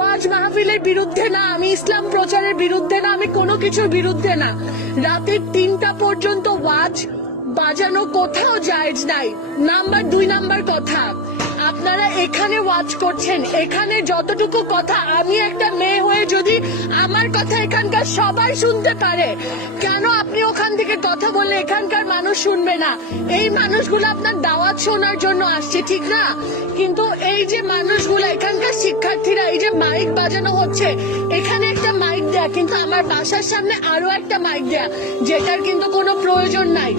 ওয়াজ মাহফিলের বিরুদ্ধে না, আমি ইসলাম প্রচারের বিরুদ্ধে না, আমি কোনো কিছুর বিরুদ্ধে না। রাতের 3টা পর্যন্ত ওয়াজ বাজানো কোথাও জায়েজ নাই। নাম্বার 2 নাম্বার কথা, আপনারা এখানে ওয়াজ করছেন, এখানে যতটুকু কথা, আমি একটা মেয়ে হয়ে যদি আমার কথা এখানকার সবাই শুনতে পারে, কেন আপনি ওখান থেকে কথা বললে এখানকার মানুষ শুনবে না? এই মানুষগুলো আপনার দাওয়াত শোনার জন্য আসছে, ঠিক না? কিন্তু এই যে মানুষগুলো, এখানকার শিক্ষার্থীরা, এই যে মাইক বাজানো হচ্ছে, এখানে একটা মাইক দেয়া, কিন্তু আমার বাসার সামনে আরো একটা মাইক দেয়া, যেটার কিন্তু কোনো প্রয়োজন নাই।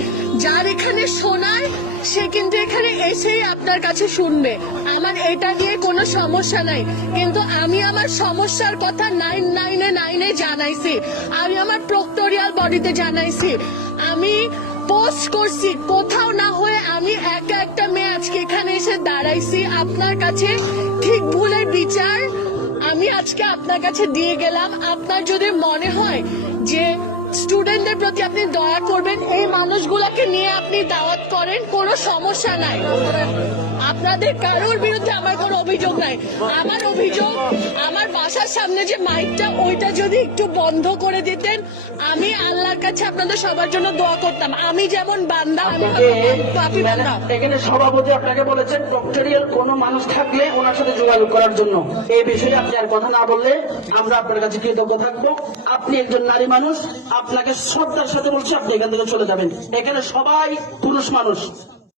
যার এখানে শোনায় সে কিন্তু এখানে এসেই আপনার কাছে শুনবে। আমার এটা নিয়ে কোনো সমস্যা নাই, কিন্তু আমি আমার সমস্যার কথা 999-এ জানাইছি, আমি আমার প্রক্টোরিয়াল বডিতে জানাইছি, আমি পোস্ট করছি, কোথাও না হয়ে আমি একা একটা মেয়ে আজকে এখানে এসে দাঁড়াইছি আপনার কাছে। ঠিক ভুলের বিচার আমি আজকে আপনার কাছে দিয়ে গেলাম। আপনার যদি মনে হয় যে স্টুডেন্টদের প্রতি আপনি দয়া করবেন, এই মানুষগুলোকে নিয়ে আপনি দাওয়াত করেন, কোনো সমস্যা নাই। আপনাদের কারোর বিরুদ্ধে আমার কোনো অভিযোগ নাই। আমার অভিযোগ, আমার বাসার সামনে যে মাইকটা, ওইটা যদি একটু বন্ধ করে দিতেন, আমি আল্লাহর কাছে আপনাদের সবার জন্য দোয়া করতাম। আমি যেমন বান্দা, আমি পাপী বান্দা। এখানে সভাপতি আপনাকে বলেছেন প্রক্টোরিয়াল কোনো মানুষ থাকলে ওনার সাথে যোগাযোগ করার জন্য। এই বিষয়ে আপনি আর কথা না বললে আমরা আপনার কাছে কৃতজ্ঞ থাকবো। আপনি একজন নারী মানুষ, আপনাকে শ্রদ্ধার সাথে বলছি আপনি এখান থেকে চলে যাবেন। এখানে সবাই পুরুষ মানুষ।